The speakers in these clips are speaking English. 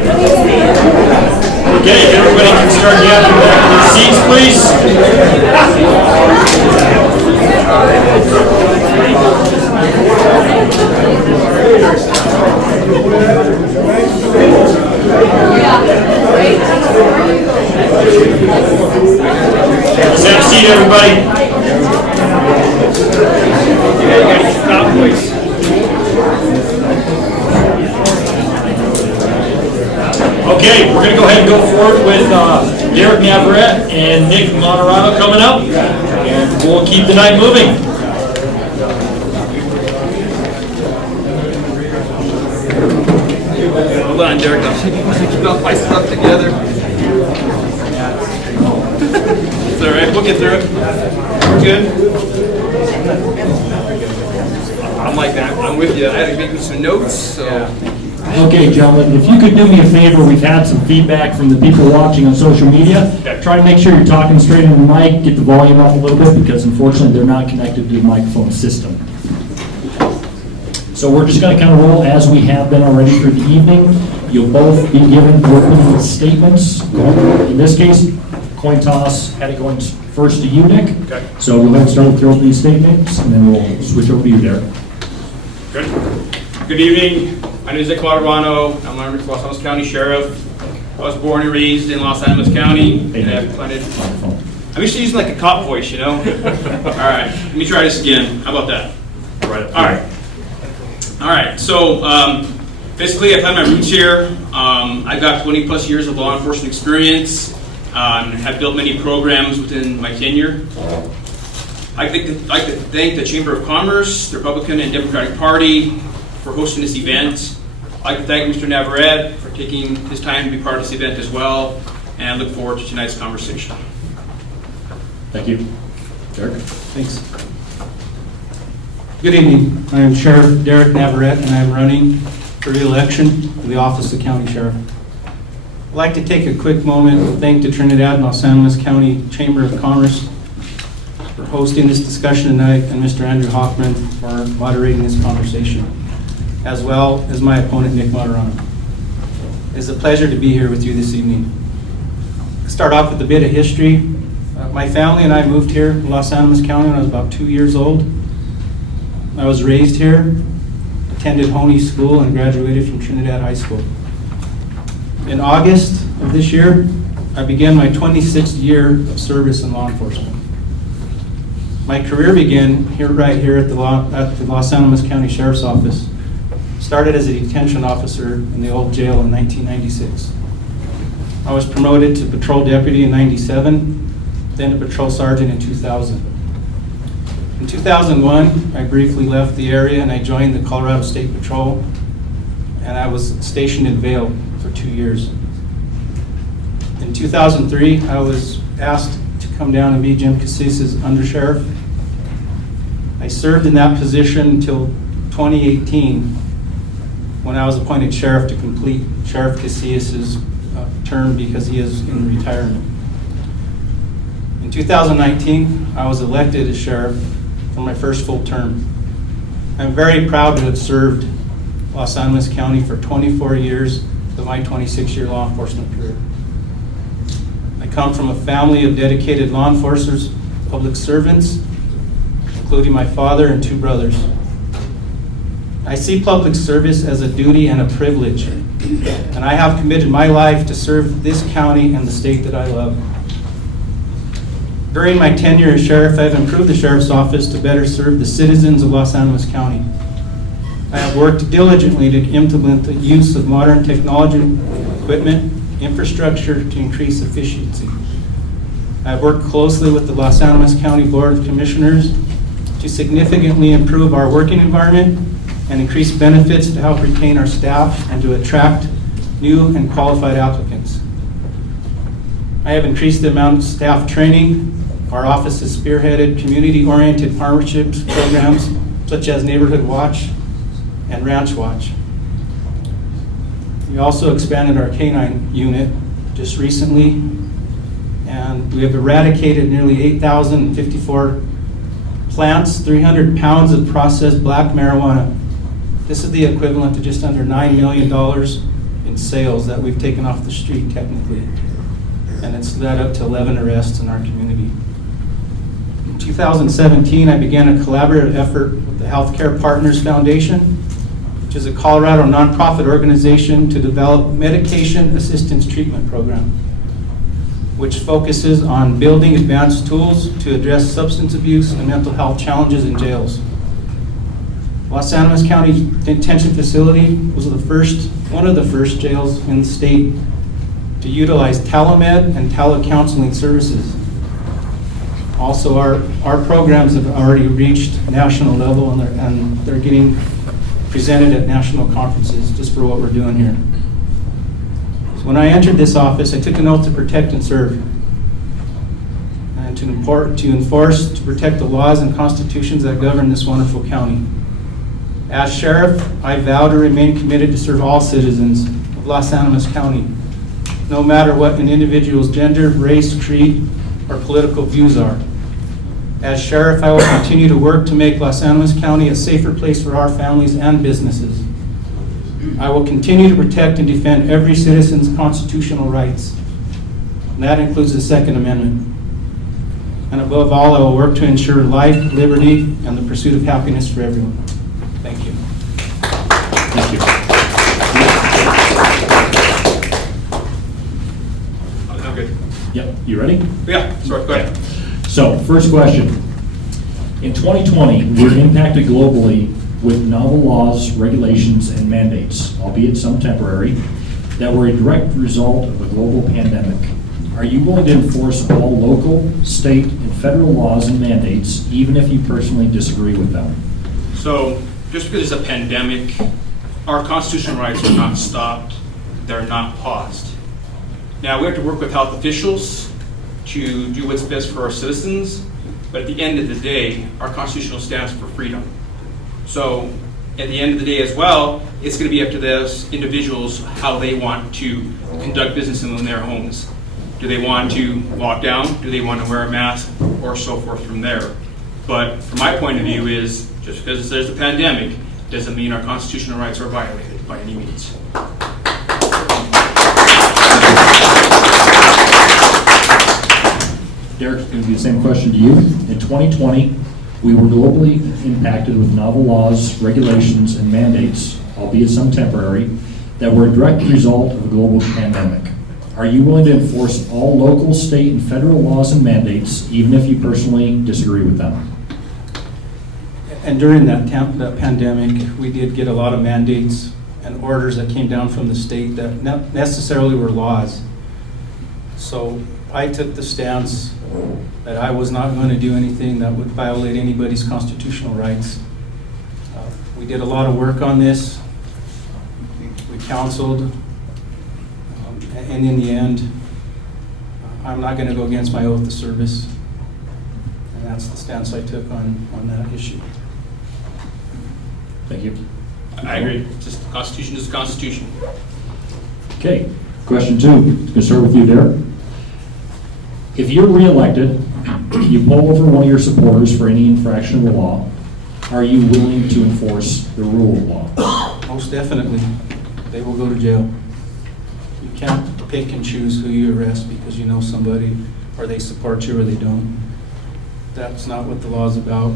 Okay, if everybody can start gathering back to their seats, please. Let's have a seat, everybody. Okay, we're going to go ahead and go forward with Derek Navarette and Nick Monorano coming up, and we'll keep the night moving. Hold on, Derek. I'm keeping all my stuff together. It's all right. We'll get through it. We're good. I'm like that. I'm with you. I had to make me some notes, so. Okay, gentlemen, if you could do me a favor, we've had some feedback from the people watching on social media. Try to make sure you're talking straight into the mic, get the volume up a little bit, because unfortunately they're not connected to the microphone system. So we're just going to kind of roll as we have been already for the evening. You'll both be given opening statements. In this case, coin toss had it going first to you, Nick. Okay. So we'll go ahead and start with your opening statements, and then we'll switch over to you, Derek. Good evening. My name is Nick Monorano. I'm a Los Angeles County Sheriff. I was born and raised in Los Angeles County. And I've planted. I'm used to using like a cop voice, you know? All right, let me try this again. How about that? All right, so basically I've had my roots here. I've got 20 plus years of law enforcement experience. Have built many programs within my tenure. I'd like to thank the Chamber of Commerce, the Republican and Democratic Party for hosting this event. I'd like to thank Mr. Navarette for taking his time to be part of this event as well, and I look forward to tonight's conversation. Thank you. Derek? Thanks. Good evening. I am Sheriff Derek Navarette, and I am running for re-election for the office of County Sheriff. I'd like to take a quick moment to thank the Trinidad and Los Angeles County Chamber of Commerce for hosting this discussion tonight, and Mr. Andrew Hoffman for moderating this conversation, as well as my opponent, Nick Monorano. It's a pleasure to be here with you this evening. I'll start off with a bit of history. My family and I moved here in Los Angeles County when I was about 2 years old. I was raised here, attended Honey School, and graduated from Trinidad High School. In August of this year, I began my 26th year of service in law enforcement. My career began right here at the Los Angeles County Sheriff's Office. Started as a detention officer in the old jail in 1996. I was promoted to patrol deputy in 97, then to patrol sergeant in 2000. In 2001, I briefly left the area and I joined the Colorado State Patrol, and I was stationed in Vail for 2 years. In 2003, I was asked to come down and be Jim Casillas' undersheriff. I served in that position until 2018, when I was appointed sheriff to complete Sheriff Casillas' term because he is in retirement. In 2019, I was elected as sheriff for my first full term. I'm very proud to have served Los Angeles County for 24 years of my 26-year law enforcement career. I come from a family of dedicated law enforcers, public servants, including my father and 2 brothers. I see public service as a duty and a privilege, and I have committed my life to serve this county and the state that I love. During my tenure as sheriff, I've improved the sheriff's office to better serve the citizens of Los Angeles County. I have worked diligently to implement the use of modern technology, equipment, infrastructure to increase efficiency. I have worked closely with the Los Angeles County Board of Commissioners to significantly improve our working environment and increase benefits to help retain our staff and to attract new and qualified applicants. I have increased the amount of staff training. Our office has spearheaded community-oriented partnerships programs such as Neighborhood Watch and Ranch Watch. We also expanded our canine unit just recently, and we have eradicated nearly 8,054 plants, 300 pounds of processed black marijuana. This is the equivalent to just under $9 million in sales that we've taken off the street technically. And it's led up to 11 arrests in our community. In 2017, I began a collaborative effort with the Healthcare Partners Foundation, which is a Colorado nonprofit organization to develop medication assistance treatment program, which focuses on building advanced tools to address substance abuse and mental health challenges in jails. Los Animas County Detention Facility was one of the first jails in the state to utilize telemed and telecounseling services. Also, our programs have already reached national level, and they're getting presented at national conferences just for what we're doing here. So when I entered this office, I took an oath to protect and serve, and to enforce, to protect the laws and constitutions that govern this wonderful county. As sheriff, I vow to remain committed to serve all citizens of Los Animas County, no matter what an individual's gender, race, creed, or political views are. As sheriff, I will continue to work to make Los Animas County a safer place for our families and businesses. I will continue to protect and defend every citizen's constitutional rights, and that includes the Second Amendment. And above all, I will work to ensure life, liberty, and the pursuit of happiness for everyone. Thank you. Thank you. I'm good. Yep, you ready? Yeah, sorry, go ahead. So, first question. In 2020, we were impacted globally with novel laws, regulations, and mandates, albeit some temporary, that were a direct result of a global pandemic. Are you willing to enforce all local, state, and federal laws and mandates, even if you personally disagree with them? So, just because it's a pandemic, our constitutional rights are not stopped, they're not paused. Now, we have to work with health officials to do what's best for our citizens, but at the end of the day, our Constitution stands for freedom. So, at the end of the day as well, it's going to be up to those individuals how they want to conduct business in their homes. Do they want to lock down? Do they want to wear a mask? Or so forth from there. But from my point of view is, just because there's a pandemic, doesn't mean our constitutional rights are violated by any means. Derek, it's going to be the same question to you. In 2020, we were globally impacted with novel laws, regulations, and mandates, albeit some temporary, that were a direct result of a global pandemic. Are you willing to enforce all local, state, and federal laws and mandates, even if you personally disagree with them? And during that pandemic, we did get a lot of mandates and orders that came down from the state that not necessarily were laws. So I took the stance that I was not going to do anything that would violate anybody's constitutional rights. We did a lot of work on this. We counseled. And in the end, I'm not going to go against my oath of service. And that's the stance I took on that issue. Thank you. I agree. Just the Constitution is the Constitution. Okay, question 2. I'm going to start with you, Derek. If you're reelected, you pull over one of your supporters for any infraction of the law, are you willing to enforce the rule of law? Most definitely. They will go to jail. You can't pick and choose who you arrest because you know somebody, or they support you or they don't. That's not what the law is about.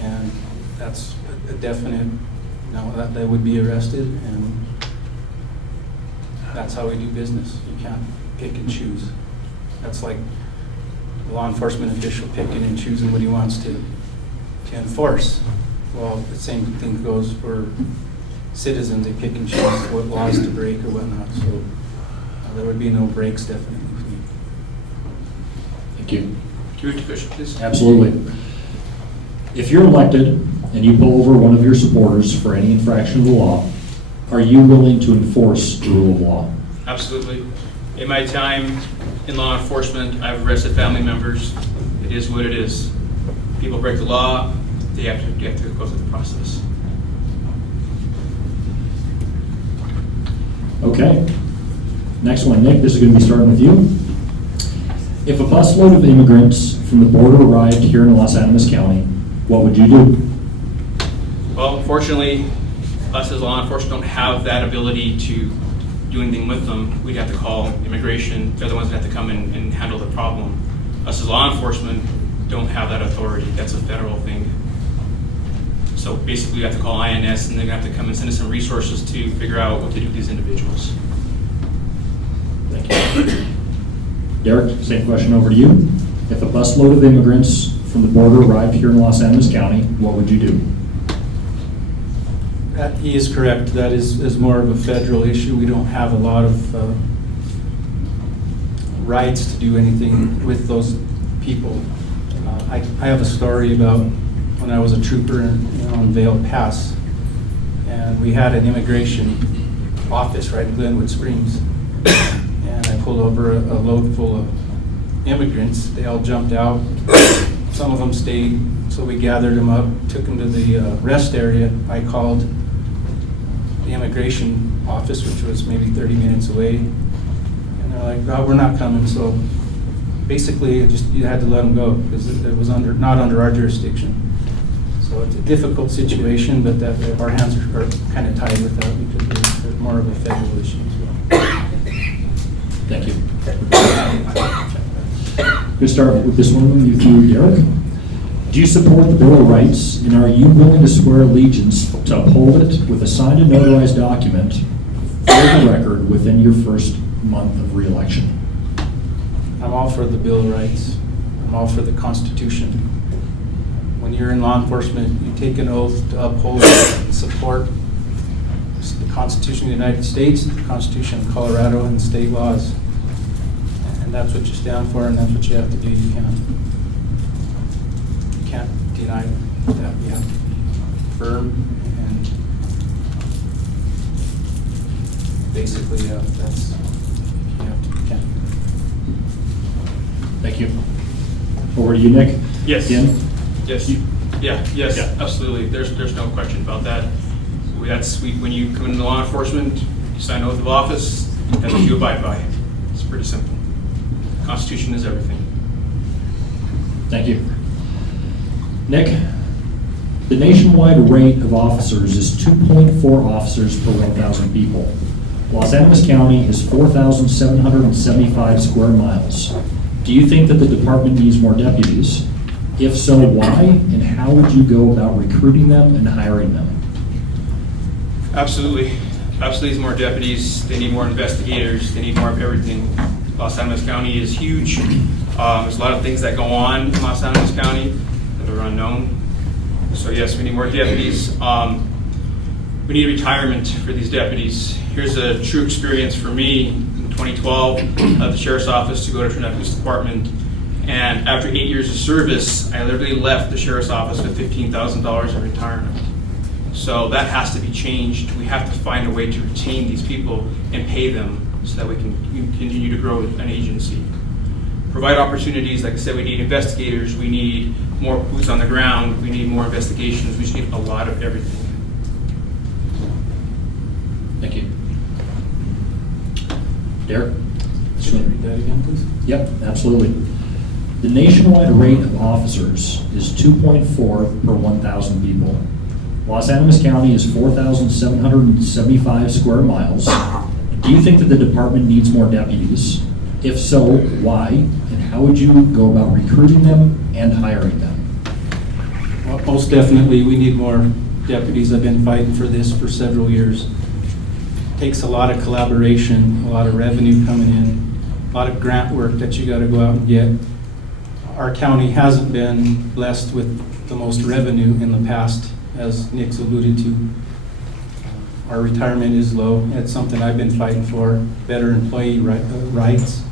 And that's a definite, that they would be arrested, and that's how we do business. You can't pick and choose. That's like a law enforcement official picking and choosing what he wants to enforce. Well, the same thing goes for citizens. They pick and choose what laws to break or whatnot. So there would be no breaks, definitely. Thank you. Can you repeat the question, please? Absolutely. If you're elected and you pull over one of your supporters for any infraction of the law, are you willing to enforce the rule of law? Absolutely. In my time in law enforcement, I've arrested family members. It is what it is. People break the law, they have to go through the process. Okay. Next one, Nick, this is going to be starting with you. If a busload of immigrants from the border arrived here in Los Animas County, what would you do? Well, fortunately, us as law enforcement don't have that ability to do anything with them. We'd have to call immigration. They're the ones that have to come and handle the problem. Us as law enforcement don't have that authority. That's a federal thing. So basically, we have to call INS, and they're going to have to come and send us some resources to figure out what to do with these individuals. Thank you. Derek, same question over to you. If a busload of immigrants from the border arrived here in Los Angeles County, what would you do? He is correct. That is more of a federal issue. We don't have a lot of rights to do anything with those people. I have a story about when I was a trooper on Vail Pass, and we had an immigration office right in Glenwood Springs, and I pulled over a load full of immigrants. They all jumped out. Some of them stayed, so we gathered them up, took them to the rest area. I called the immigration office, which was maybe 30 minutes away, and they're like, "Oh, we're not coming." So basically, you had to let them go because it was not under our jurisdiction. So it's a difficult situation, but our hands are kind of tied with that because they're more of a federal issue as well. Thank you. We'll start with this one with you, Derek. Do you support the Bill of Rights, and are you willing to swear allegiance to uphold it with a signed and notarized document for the record within your first month of re-election? I'm all for the Bill of Rights. I'm all for the Constitution. When you're in law enforcement, you take an oath to uphold and support the Constitution of the United States, the Constitution of Colorado, and state laws. And that's what you stand for, and that's what you have to do. You can't deny that. You have to be firm, and basically that's you can't. Thank you. Over to you, Nick. Yes. Again? Yes. Yes. Absolutely. There's no question about that. That's when you come into law enforcement, you sign an oath of office. That's what you abide by. It's pretty simple. Constitution is everything. Thank you. Nick, the nationwide rate of officers is 2.4 officers per 1,000 people. Los Angeles County is 4,775 square miles. Do you think that the department needs more deputies? If so, why? And how would you go about recruiting them and hiring them? Absolutely. Absolutely needs more deputies. They need more investigators. They need more of everything. Los Angeles County is huge. There's a lot of things that go on in Los Angeles County that are unknown. So yes, we need more deputies. We need retirement for these deputies. Here's a true experience for me. In 2012, I left the Sheriff's Office to go to Trinidad Police Department. And after 8 years of service, I literally left the Sheriff's Office with $15,000 in retirement. So that has to be changed. We have to find a way to retain these people and pay them so that we can continue to grow an agency. Provide opportunities. Like I said, we need investigators. We need more boots on the ground. We need more investigations. We just need a lot of everything. Thank you. Derek? Should I read that again, please? Yep, absolutely. The nationwide rate of officers is 2.4 per 1,000 people. Los Angeles County is 4,775 square miles. Do you think that the department needs more deputies? If so, why? And how would you go about recruiting them and hiring them? Well, most definitely, we need more deputies. I've been fighting for this for several years. It takes a lot of collaboration, a lot of revenue coming in, a lot of grant work that you got to go out and get. Our county hasn't been blessed with the most revenue in the past, as Nick's alluded to. Our retirement is low. It's something I've been fighting for, better employee rights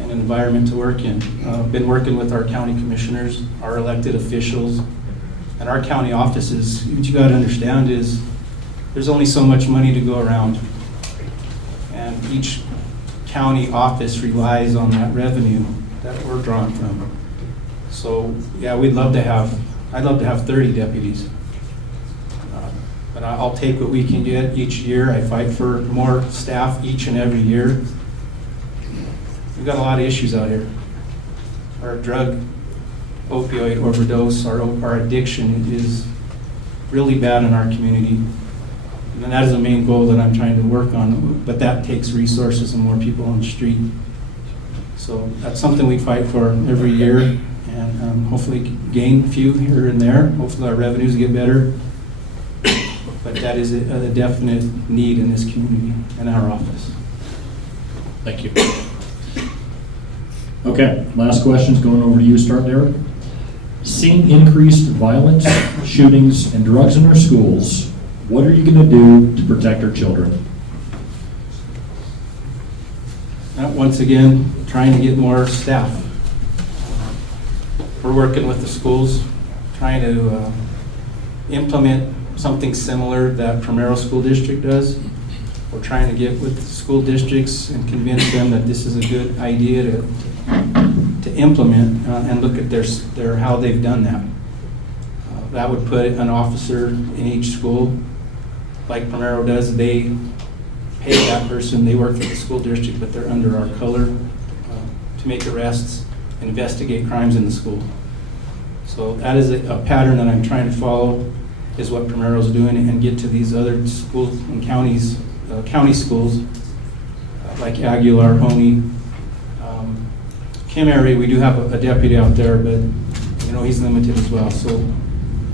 and an environment to work in. Been working with our county commissioners, our elected officials, and our county offices. What you got to understand is there's only so much money to go around, and each county office relies on that revenue that we're drawing from. So yeah, I'd love to have 30 deputies. But I'll take what we can get each year. I fight for more staff each and every year. We've got a lot of issues out here. Our drug, opioid overdose, our addiction is really bad in our community. And that is the main goal that I'm trying to work on, but that takes resources and more people on the street. So that's something we fight for every year, and hopefully gain a few here and there. Hopefully our revenues get better. But that is a definite need in this community and our office. Thank you. Okay, last question's going over to you, start Derek. Seeing increased violence, shootings, and drugs in our schools, what are you going to do to protect our children? Once again, trying to get more staff. We're working with the schools, trying to implement something similar that Primero School District does. We're trying to get with the school districts and convince them that this is a good idea to implement and look at their how they've done that. That would put an officer in each school, like Primero does. They pay that person, they work for the school district, but they're under our color to make arrests and investigate crimes in the school. So that is a pattern that I'm trying to follow, is what Primero's doing, and get to these other schools and counties, county schools, like Aguilar, Honey. Kim area, we do have a deputy out there, but he's limited as well. So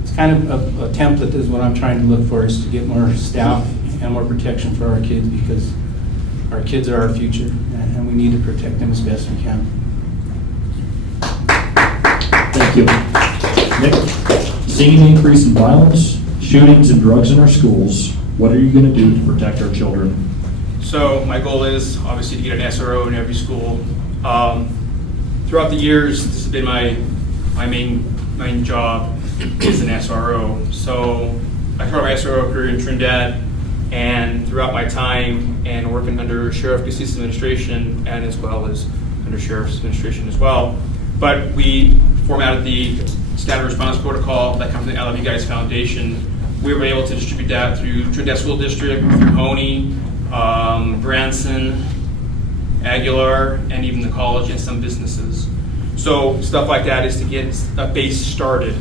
it's kind of a template is what I'm trying to look for, is to get more staff and more protection for our kids, because our kids are our future, and we need to protect them as best we can. Thank you. Nick, seeing an increase in violence, shootings, and drugs in our schools, what are you going to do to protect our children? So my goal is obviously to get an SRO in every school. Throughout the years, this has been my main job is an SRO. So I started my SRO career in Trinidad, and throughout my time and working under Sheriff Justice Administration and as well as under Sheriff's Administration as well. But we formatted the standard response protocol that comes from the I Love You Guys Foundation. We were able to distribute that through Trinidad School District, through Honey, Branson, Aguilar, and even the college and some businesses. So stuff like that is to get a base started.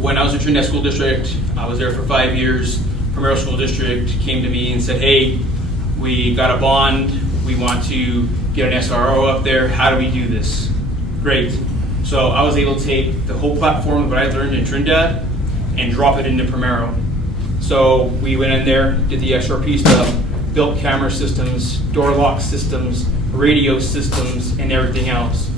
When I was in Trinidad School District, I was there for 5 years. Primero School District came to me and said, hey, we got a bond. We want to get an SRO up there. How do we do this? Great. So I was able to take the whole platform of what I learned in Trinidad and drop it into Primero. So we went in there, did the SRP stuff, built camera systems, door lock systems, radio systems, and everything else.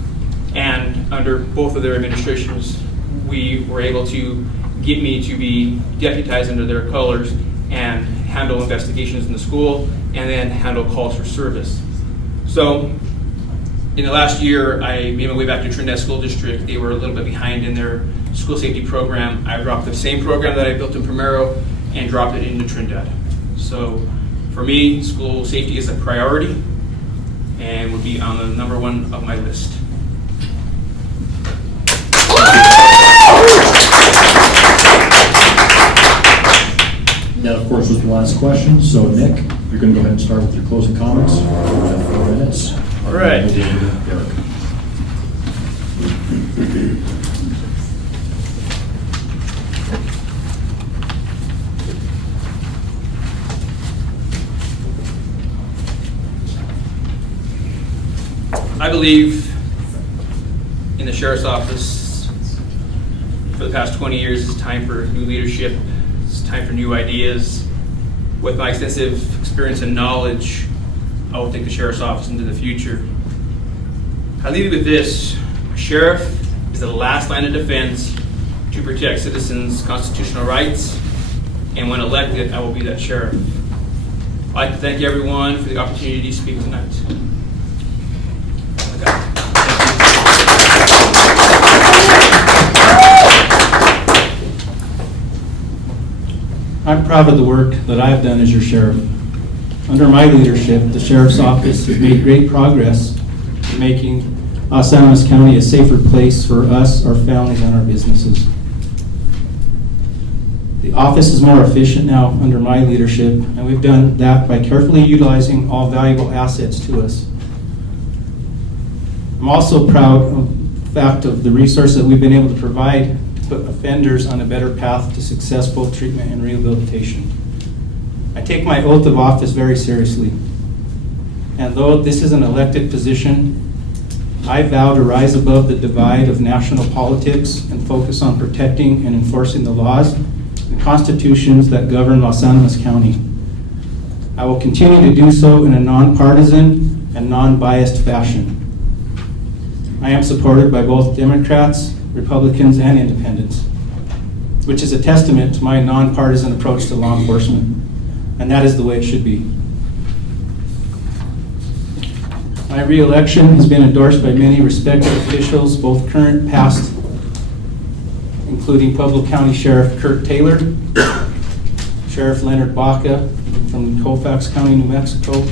And under both of their administrations, we were able to get me to be deputized under their colors and handle investigations in the school and then handle calls for service. So in the last year, I made my way back to Trinidad School District. They were a little bit behind in their school safety program. I dropped the same program that I built in Primero and dropped it into Trinidad. So for me, school safety is a priority and would be on the number one of my list. That, of course, was the last question. So, Nick, you're going to go ahead and start with your closing comments. We have 4 minutes. All right. Derek. I believe in the Sheriff's Office for the past 20 years, it's time for new leadership. It's time for new ideas. With my extensive experience and knowledge, I will take the Sheriff's Office into the future. I leave you with this. A sheriff is the last line of defense to protect citizens' constitutional rights, and when elected, I will be that sheriff. I'd like to thank everyone for the opportunity to speak tonight. I'm proud of the work that I've done as your sheriff. Under my leadership, the Sheriff's Office has made great progress in making Los Alamos County a safer place for us, our families, and our businesses. The office is more efficient now under my leadership, and we've done that by carefully utilizing all valuable assets to us. I'm also proud of the fact of the resources that we've been able to provide to put offenders on a better path to successful treatment and rehabilitation. I take my oath of office very seriously. And though this is an elected position, I vow to rise above the divide of national politics and focus on protecting and enforcing the laws and constitutions that govern Los Animas County. I will continue to do so in a nonpartisan and non-biased fashion. I am supported by both Democrats, Republicans, and Independents, which is a testament to my nonpartisan approach to law enforcement, and that is the way it should be. My re-election has been endorsed by many respected officials, both current and past, including Pueblo County Sheriff Kurt Taylor, Sheriff Leonard Baca from Colfax County, New Mexico,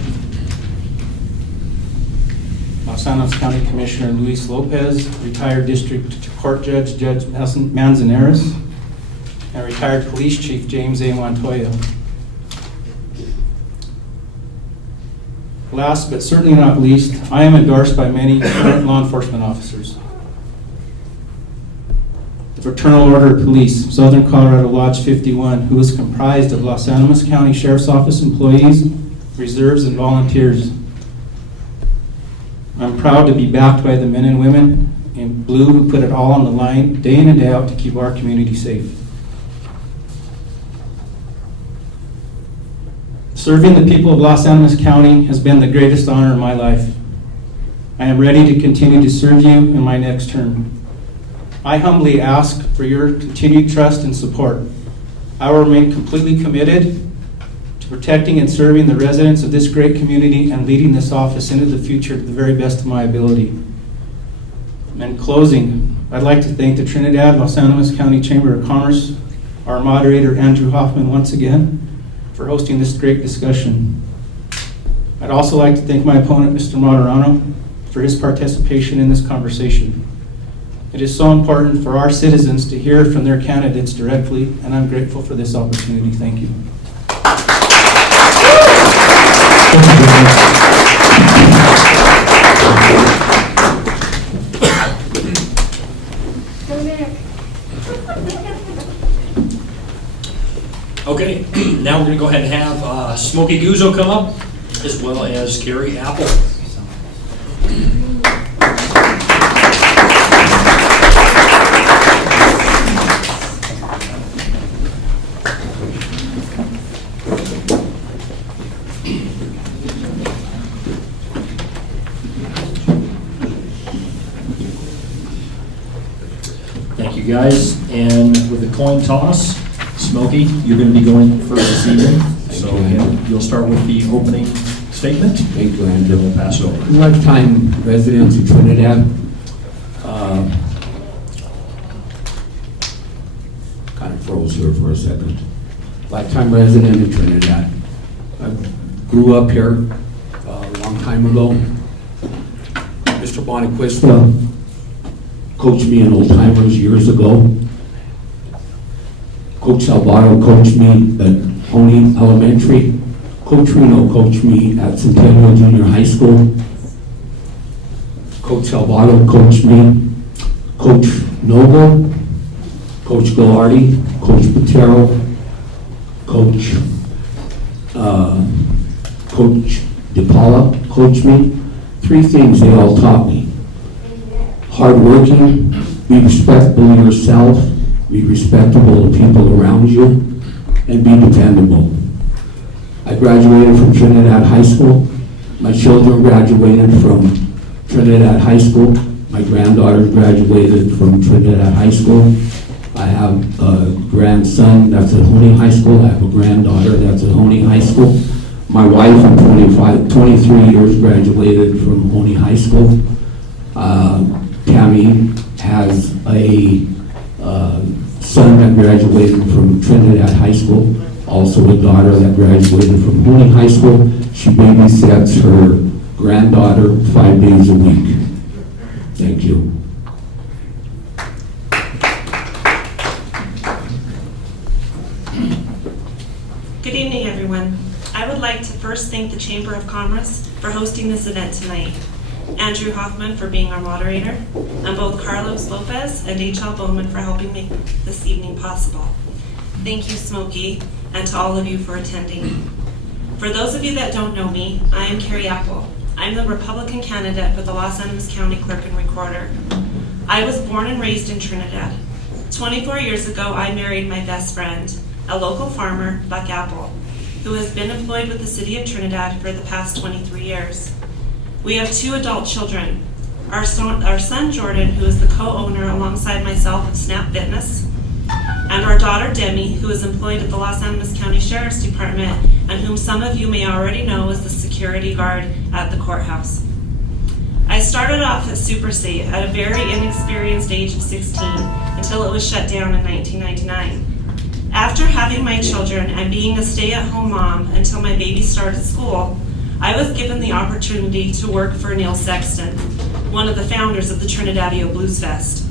Los Angeles County Commissioner Luis Lopez, retired District Court Judge Manzanares, and retired Police Chief James A. Montoya. Last but certainly not least, I am endorsed by many current law enforcement officers. The Fraternal Order of Police, Southern Colorado Lodge 51, who is comprised of Los Animas County Sheriff's Office employees, reserves, and volunteers. I'm proud to be backed by the men and women in blue who put it all on the line day in and day out to keep our community safe. Serving the people of Los Animas County has been the greatest honor in my life. I am ready to continue to serve you in my next term. I humbly ask for your continued trust and support. I will remain completely committed to protecting and serving the residents of this great community and leading this office into the future to the very best of my ability. And in closing, I'd like to thank the Trinidad Los Animas County Chamber of Commerce, our moderator Andrew Hoffman once again, for hosting this great discussion. I'd also like to thank my opponent, Mr. Moderano, for his participation in this conversation. It is so important for our citizens to hear from their candidates directly, and I'm grateful for this opportunity. Thank you. Okay, now we're going to go ahead and have Smokey Guzzo come up, as well as Gary Apple. Thank you, guys. And with the coin toss, Smokey, you're going to be going first this evening. So you'll start with the opening statement. Thank you, Andrew. We'll pass it over. Lifetime residents of Trinidad. Kind of froze here for a second. Lifetime resident of Trinidad. I grew up here a long time ago. Mr. Bonaquista coached me in old timers years ago. Coach Salvato coached me at Honey Elementary. Coach Reno coached me at Centennial Junior High School. Coach Salvato coached me. Coach Noble, Coach Gallardi, Coach Patero, Coach DePaula coached me. Three things they all taught me. Hardworking, be respectful of yourself, be respectable to people around you, and be dependable. I graduated from Trinidad High School. My children graduated from Trinidad High School. My granddaughter graduated from Trinidad High School. I have a grandson that's at Honey High School. I have a granddaughter that's at Honey High School. My wife in 23 years graduated from Honey High School. Tammy has a son that graduated from Trinidad High School, also a daughter that graduated from Honey High School. She babysits her granddaughter 5 days a week. Thank you. Good evening, everyone. I would like to first thank the Chamber of Commerce for hosting this event tonight. Andrew Hoffman for being our moderator, and both Carlos Lopez and H.L. Bowman for helping make this evening possible. Thank you, Smokey, and to all of you for attending. For those of you that don't know me, I am Carrie Apple. I'm the Republican candidate for the Los Angeles County Clerk and Recorder. I was born and raised in Trinidad. 24 years ago, I married my best friend, a local farmer, Buck Apple, who has been employed with the City of Trinidad for the past 23 years. We have 2 adult children. Our son Jordan, who is the co-owner alongside myself of Snap Fitness, and our daughter Demi, who is employed at the Los Angeles County Sheriff's Department, and whom some of you may already know as the security guard at the courthouse. I started off as Super State at a very inexperienced age of 16 until it was shut down in 1999. After having my children and being a stay-at-home mom until my baby started school, I was given the opportunity to work for Neil Sexton, one of the founders of the Trinidadio Blues Fest.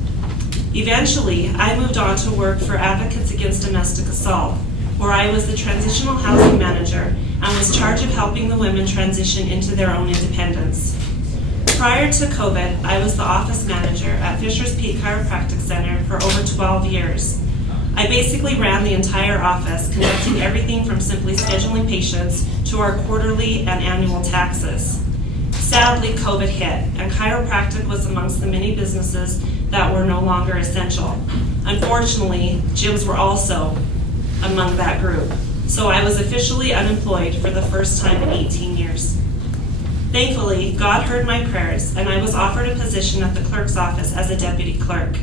Eventually, I moved on to work for Advocates Against Domestic Assault, where I was the transitional housing manager and was charged of helping the women transition into their own independence. Prior to COVID, I was the office manager at Fisher's Peak Chiropractic Center for over 12 years. I basically ran the entire office, conducting everything from simply scheduling patients to our quarterly and annual taxes. Sadly, COVID hit, and chiropractic was amongst the many businesses that were no longer essential. Unfortunately, gyms were also among that group, so I was officially unemployed for the first time in 18 years. Thankfully, God heard my prayers, and I was offered a position at the clerk's office as a deputy clerk.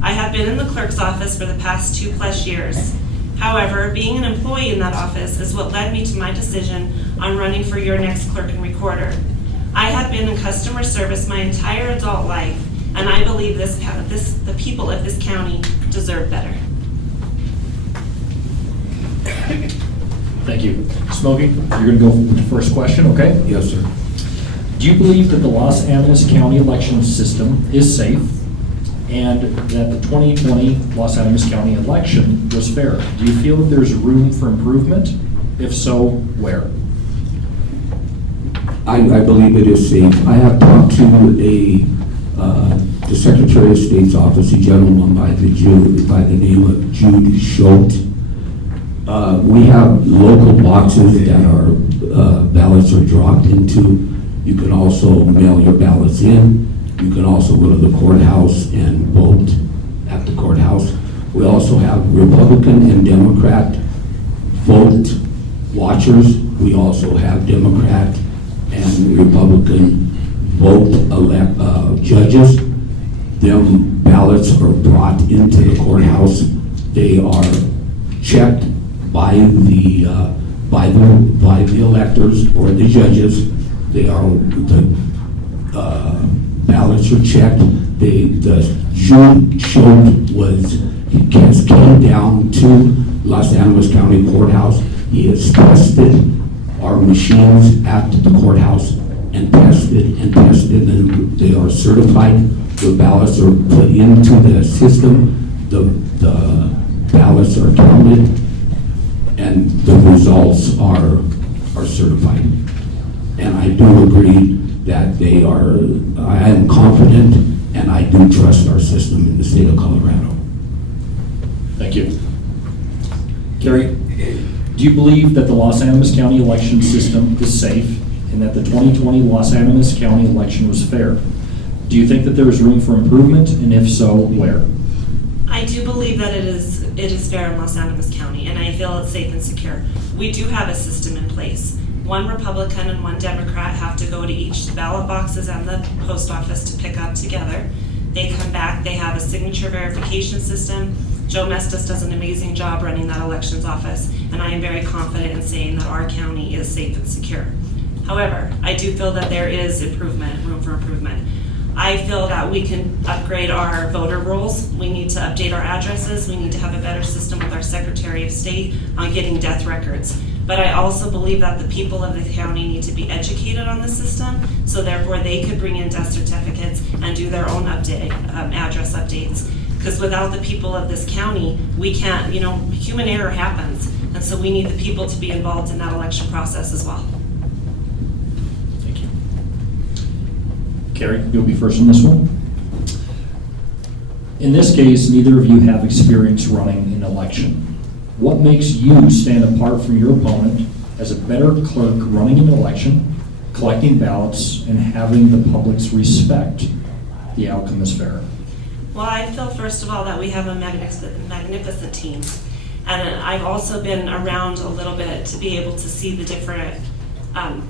I have been in the clerk's office for the past 2+ years. However, being an employee in that office is what led me to my decision on running for your next clerk and recorder. I have been in customer service my entire adult life, and I believe the people of this county deserve better. Thank you. Smokey, you're going to go with the first question, okay? Yes, sir. Do you believe that the Los Angeles County election system is safe and that the 2020 Los Angeles County election was fair? Do you feel that there's room for improvement? If so, where? I believe it is safe. I have talked to the Secretary of State's office, a gentleman by the name of Judy Schultz. We have local boxes that our ballots are dropped into. You can also mail your ballots in. You can also go to the courthouse and vote at the courthouse. We also have Republican and Democrat vote watchers. We also have Democrat and Republican vote judges. Them ballots are brought into the courthouse. They are checked by the electors or the judges. The ballots are checked. The June Schultz came down to Los Angeles County Courthouse. He has tested our machines at the courthouse and tested, and they are certified. The ballots are put into the system. The ballots are counted, and the results are certified. And I do agree that they are, I am confident and I do trust our system in the state of Colorado. Thank you. Carrie, do you believe that the Los Angeles County election system is safe and that the 2020 Los Angeles County election was fair? Do you think that there is room for improvement, and if so, where? I do believe that it is fair in Los Angeles County, and I feel it's safe and secure. We do have a system in place. One Republican and one Democrat have to go to each ballot boxes and the post office to pick up together. They come back, they have a signature verification system. Joe Mestis does an amazing job running that elections office, and I am very confident in saying that our county is safe and secure. However, I do feel that there is room for improvement. I feel that we can upgrade our voter rolls. We need to update our addresses. We need to have a better system with our Secretary of State on getting death records. But I also believe that the people of the county need to be educated on the system, so therefore they could bring in death certificates and do their own address updates. Because without the people of this county, we can't, human error happens. And so we need the people to be involved in that election process as well. Thank you. Carrie, you'll be first on this one. In this case, neither of you have experience running an election. What makes you stand apart from your opponent as a better clerk running an election, collecting ballots, and having the public's respect the outcome is fair? Well, I feel first of all that we have a magnificent team. And I've also been around a little bit to be able to see the different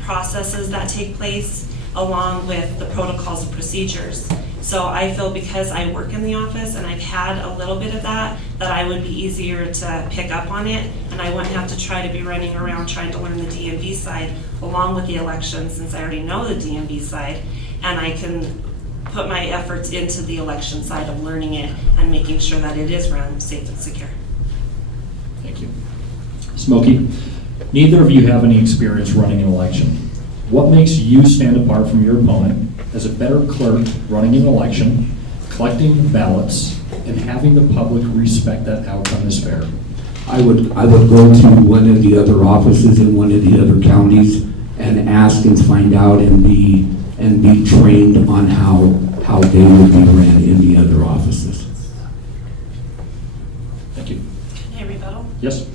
processes that take place along with the protocols and procedures. So I feel because I work in the office and I've had a little bit of that I would be easier to pick up on it, and I wouldn't have to try to be running around trying to learn the DMV side along with the election, since I already know the DMV side, and I can put my efforts into the election side of learning it and making sure that it is run safe and secure. Thank you. Smokey, neither of you have any experience running an election. What makes you stand apart from your opponent as a better clerk running an election, collecting ballots, and having the public respect that outcome is fair? I would go to one of the other offices in one of the other counties and ask and find out and be trained on how they would be ran in the other offices. Thank you. Can I rebuttal? Yes?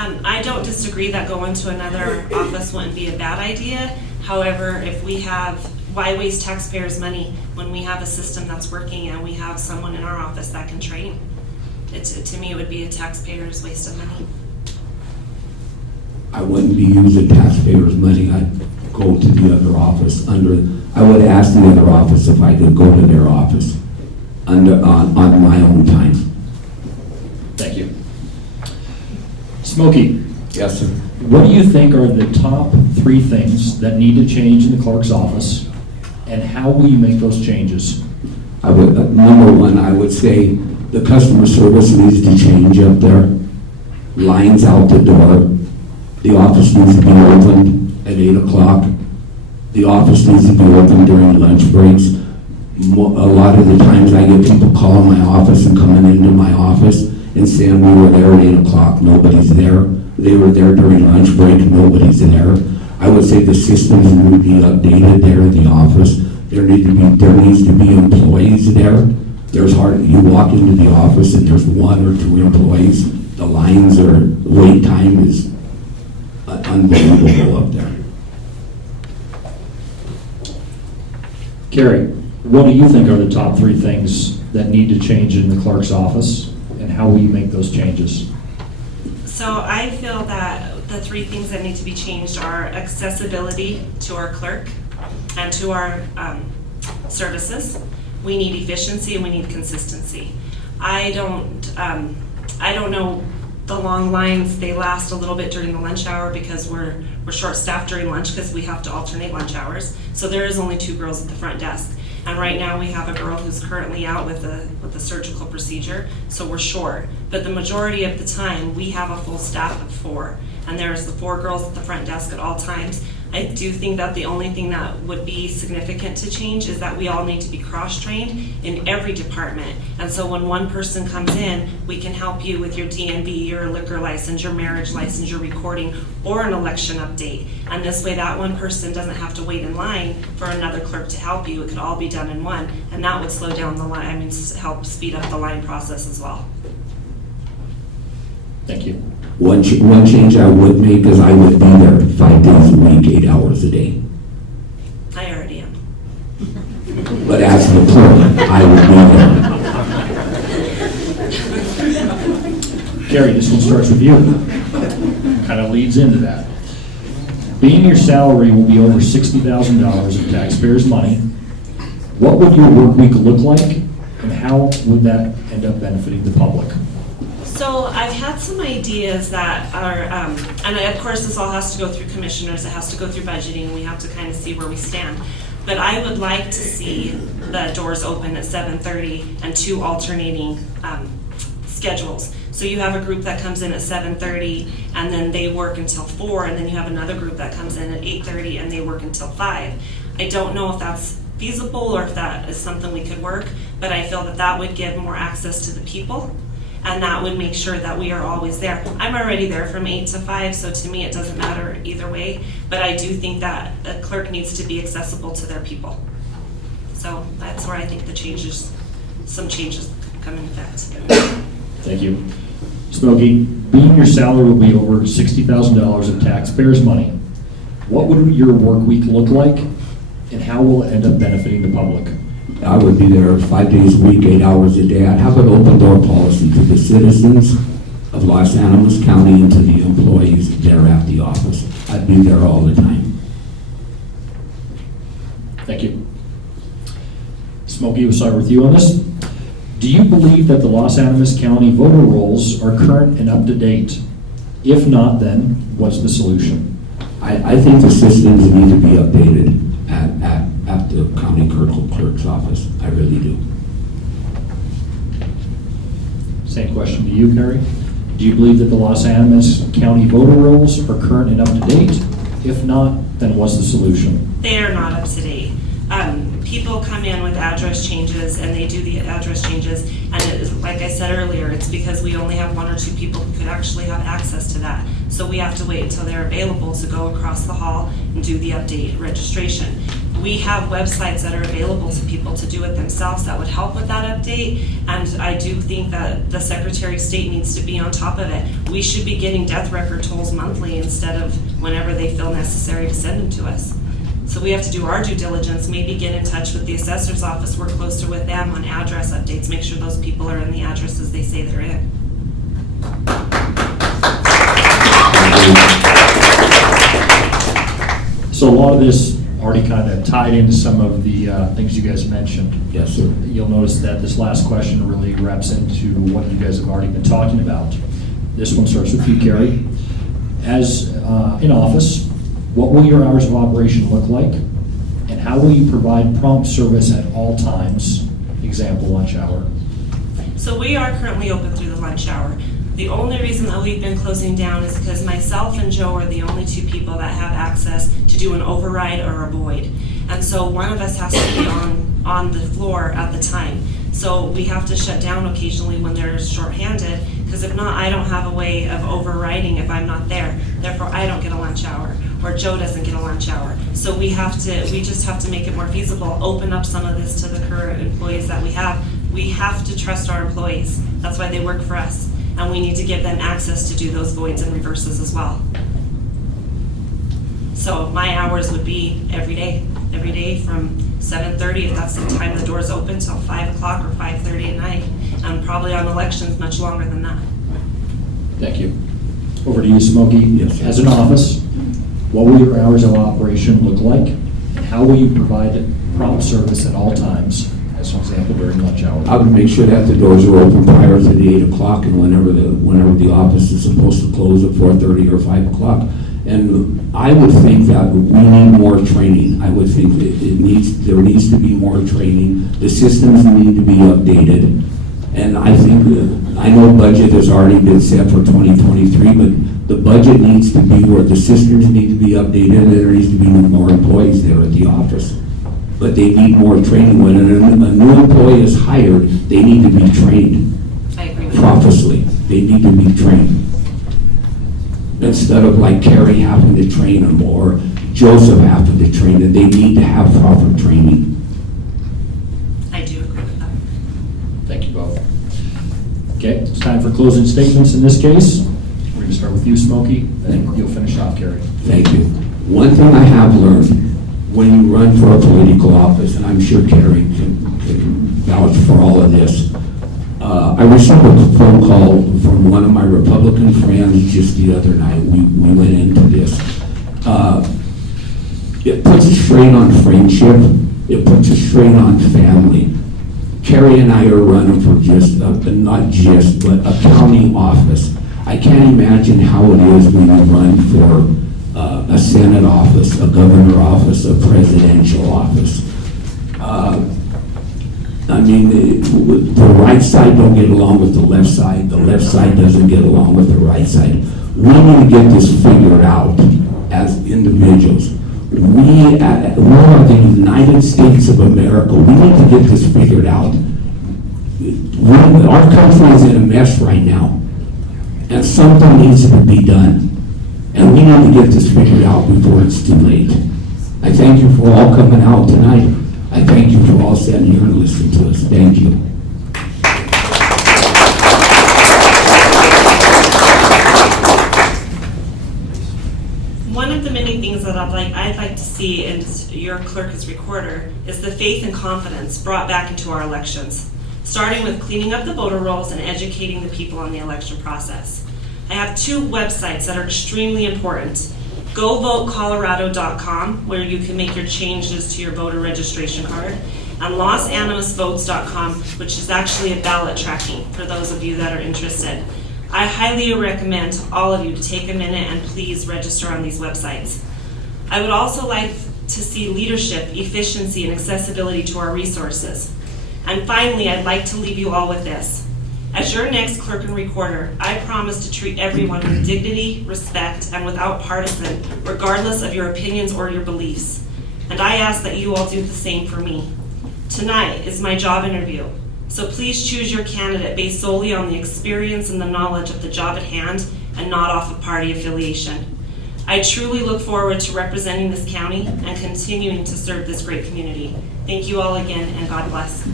I don't disagree that going to another office wouldn't be a bad idea. However, if we have, why waste taxpayers' money when we have a system that's working and we have someone in our office that can train? To me, it would be a taxpayer's waste of money. I wouldn't be using taxpayers' money. I'd go to the other office I would ask the other office if I could go to their office on my own time. Thank you. Smokey, Yes, sir. what do you think are the top 3 things that need to change in the clerk's office, and how will you make those changes? Number one, I would say the customer service needs to change up there. Lines out the door. The office needs to be open at 8 o'clock. The office needs to be open during lunch breaks. A lot of the times I get people calling my office and coming into my office and saying we were there at 8 o'clock, nobody's there. They were there during lunch break, nobody's there. I would say the systems need to be updated there in the office. There needs to be employees there. You walk into the office and there's 1 or 2 employees. The lines or wait time is unbelievable up there. Carrie, what do you think are the top 3 things that need to change in the clerk's office, and how will you make those changes? So I feel that the 3 things that need to be changed are accessibility to our clerk and to our services. We need efficiency and we need consistency. I don't know, the long lines, they last a little bit during the lunch hour because we're short-staffed during lunch because we have to alternate lunch hours. So there is only 2 girls at the front desk. And right now we have a girl who's currently out with a surgical procedure, so we're short. But the majority of the time, we have a full staff of 4. And there's the 4 girls at the front desk at all times. I do think that the only thing that would be significant to change is that we all need to be cross-trained in every department. And so when one person comes in, we can help you with your DMV, your liquor license, your marriage license, your recording, or an election update. And this way that one person doesn't have to wait in line for another clerk to help you. It could all be done in one. And that would slow down the line, help speed up the line process as well. Thank you. One change I would make is I would be there 5 days a week, 8 hours a day. I already am. But as the clerk, I would be there. Carrie, this one starts with you. Kind of leads into that. Being your salary will be over $60,000 of taxpayers' money, what would your work week look like, and how would that end up benefiting the public? So I've had some ideas that are, and of course this all has to go through commissioners, it has to go through budgeting, we have to kind of see where we stand. But I would like to see the doors open at 7:30 and 2 alternating schedules. So you have a group that comes in at 7:30 and then they work until 4, and then you have another group that comes in at 8:30 and they work until 5. I don't know if that's feasible or if that is something we could work, but I feel that that would give more access to the people. And that would make sure that we are always there. I'm already there from 8 to 5, so to me it doesn't matter either way. But I do think that a clerk needs to be accessible to their people. So that's where I think some changes could come in effect. Thank you. Smokey, being your salary will be over $60,000 of taxpayers' money, what would your work week look like, and how will it end up benefiting the public? I would be there 5 days a week, 8 hours a day. I'd have an open door policy to the citizens of Los Animas County and to the employees there at the office. I'd be there all the time. Thank you. Smokey, we'll start with you on this. Do you believe that the Los Animas County voter rolls are current and up to date? If not, then what's the solution? I think the systems need to be updated at the county clerk's office. I really do. Same question to you, Carrie. Do you believe that the Los Animas County voter rolls are current and up to date? If not, then what's the solution? They are not up to date. People come in with address changes and they do the address changes, and it is, like I said earlier, it's because we only have 1 or 2 people who could actually have access to that. So we have to wait until they're available to go across the hall and do the update registration. We have websites that are available to people to do it themselves that would help with that update, and I do think that the Secretary of State needs to be on top of it. We should be getting death record tolls monthly instead of whenever they feel necessary to send them to us. So we have to do our due diligence, maybe get in touch with the assessor's office, work closer with them on address updates, make sure those people are in the addresses they say they're in. So a lot of this already kind of tied into some of the things you guys mentioned. Yes, sir. You'll notice that this last question really wraps into what you guys have already been talking about. This one starts with you, Carrie. As in office, what will your hours of operation look like? And how will you provide prompt service at all times? Example, lunch hour. So we are currently open through the lunch hour. The only reason that we've been closing down is because myself and Joe are the only 2 people that have access to do an override or a void. And so one of us has to be on the floor at the time. So we have to shut down occasionally when they're shorthanded, because if not, I don't have a way of overriding if I'm not there. Therefore, I don't get a lunch hour, or Joe doesn't get a lunch hour. So we just have to make it more feasible, open up some of this to the current employees that we have. We have to trust our employees. That's why they work for us. And we need to give them access to do those voids and reverses as well. So my hours would be every day from 7:30, if that's the time the doors open, till 5 o'clock or 5:30 at night. And probably on elections much longer than that. Thank you. Over to you, Smokey. Yes. As an office, what will your hours of operation look like? And how will you provide prompt service at all times? As an example, during lunch hour. I would make sure that the doors are open prior to the 8 o'clock and whenever the office is supposed to close at 4:30 or 5 o'clock. And I would think that we need more training. I would think that there needs to be more training. The systems need to be updated. And I think, I know budget has already been set for 2023, but the budget needs to be where the systems need to be updated, and there needs to be more employees there at the office. But they need more training. When a new employee is hired, they need to be trained. I agree with you. Properly. They need to be trained. Instead of like Carrie having to train them or Joseph having to train them, they need to have proper training. I do agree with that. Thank you both. Okay, it's time for closing statements in this case. We're going to start with you, Smokey, and you'll finish off, Carrie. Thank you. One thing I have learned, when you run for a political office, and I'm sure Carrie can vouch for all of this, I received a phone call from one of my Republican friends just the other night. We went into this. It puts a strain on friendship. It puts a strain on family. Carrie and I are running for but a county office. I can't imagine how it is when you run for a Senate office, a governor office, a presidential office. I mean, the right side don't get along with the left side. The left side doesn't get along with the right side. We need to get this figured out as individuals. We are the United States of America. We need to get this figured out. Our country is in a mess right now, and something needs to be done. And we need to get this figured out before it's too late. I thank you for all coming out tonight. I I thank you for all standing here and listening to us. Thank you. One of the many things that I'd like to see in your clerk as recorder is the faith and confidence brought back into our elections, starting with cleaning up the voter rolls and educating the people on the election process. I have two websites that are extremely important. GoVoteColorado.com, where you can make your changes to your voter registration card, and LosAnimosVotes.com, which is actually a ballot tracking for those of you that are interested. I highly recommend to all of you to take a minute and please register on these websites. I would also like to see leadership, efficiency, and accessibility to our resources. And finally, I'd like to leave you all with this. As your next clerk and recorder, I promise to treat everyone with dignity, respect, and without partisan, regardless of your opinions or your beliefs. And I ask that you all do the same for me. Tonight is my job interview, so please choose your candidate based solely on the experience and the knowledge of the job at hand and not off of party affiliation. I truly look forward to representing this county and continuing to serve this great community. Thank you all again, and God bless.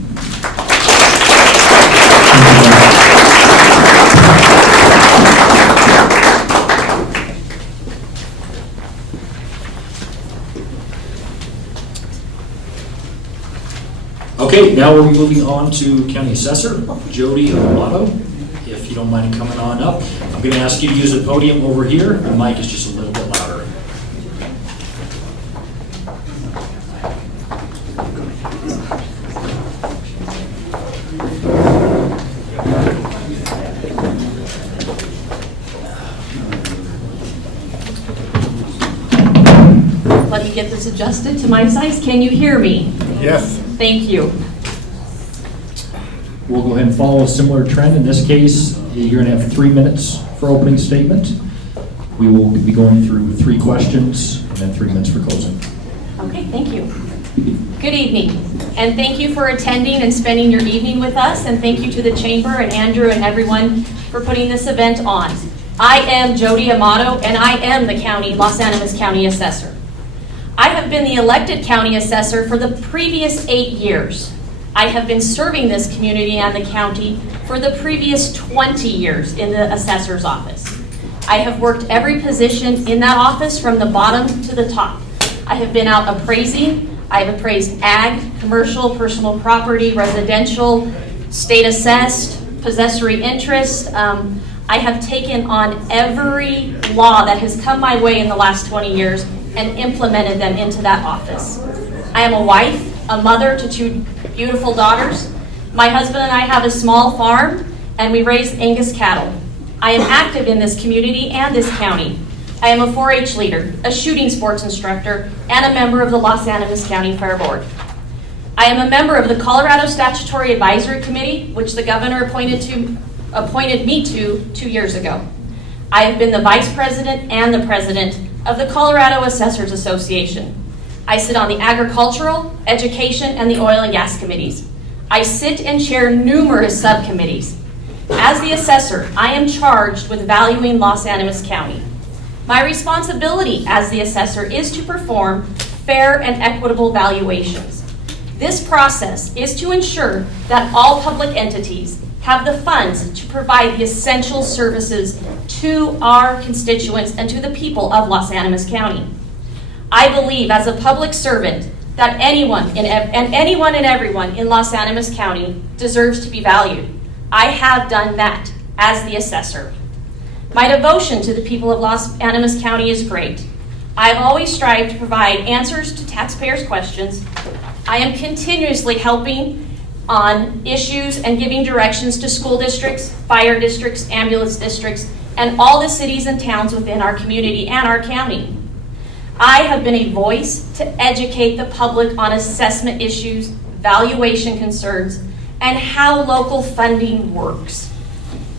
Okay, now we're moving on to County Assessor, Jody Berker. If you don't mind coming on up. I'm going to ask you to use the podium over here. The mic is just a little bit louder. Let me get this adjusted to my size. Can you hear me? Yes. Thank you. We'll go ahead and follow a similar trend. In this case, you're going to have 3 minutes for opening statement. We will be going through 3 questions and then 3 minutes for closing. Okay, thank you. Good evening, and thank you for attending and spending your evening with us, and thank you to the Chamber and Andrew and everyone for putting this event on. I am Jody Amato, and I am the Los Animas County Assessor. I have been the elected County Assessor for the previous 8 years. I have been serving this community and the county for the previous 20 years in the Assessor's office. I have worked every position in that office from the bottom to the top. I have been out appraising. I have appraised ag, commercial, personal property, residential, state assessed, possessory interest. I have taken on every law that has come my way in the last 20 years and implemented them into that office. I am a wife, a mother to 2 beautiful daughters. My husband and I have a small farm, and we raise Angus cattle. I am active in this community and this county. I am a 4-H leader, a shooting sports instructor, and a member of the Los Animas County Fair Board. I am a member of the Colorado Statutory Advisory Committee, which the governor appointed me to 2 years ago. I have been the vice president and the president of the Colorado Assessors Association. I sit on the agricultural, education, and the oil and gas committees. I sit and chair numerous subcommittees. As the assessor, I am charged with valuing Los Animas County. My responsibility as the assessor is to perform fair and equitable valuations. This process is to ensure that all public entities have the funds to provide the essential services to our constituents and to the people of Los Animas County. I believe as a public servant that anyone and everyone in Los Animas County deserves to be valued. I have done that as the assessor. My devotion to the people of Los Animas County is great. I have always strived to provide answers to taxpayers' questions. I am continuously helping on issues and giving directions to school districts, fire districts, ambulance districts, and all the cities and towns within our community and our county. I have been a voice to educate the public on assessment issues, valuation concerns, and how local funding works.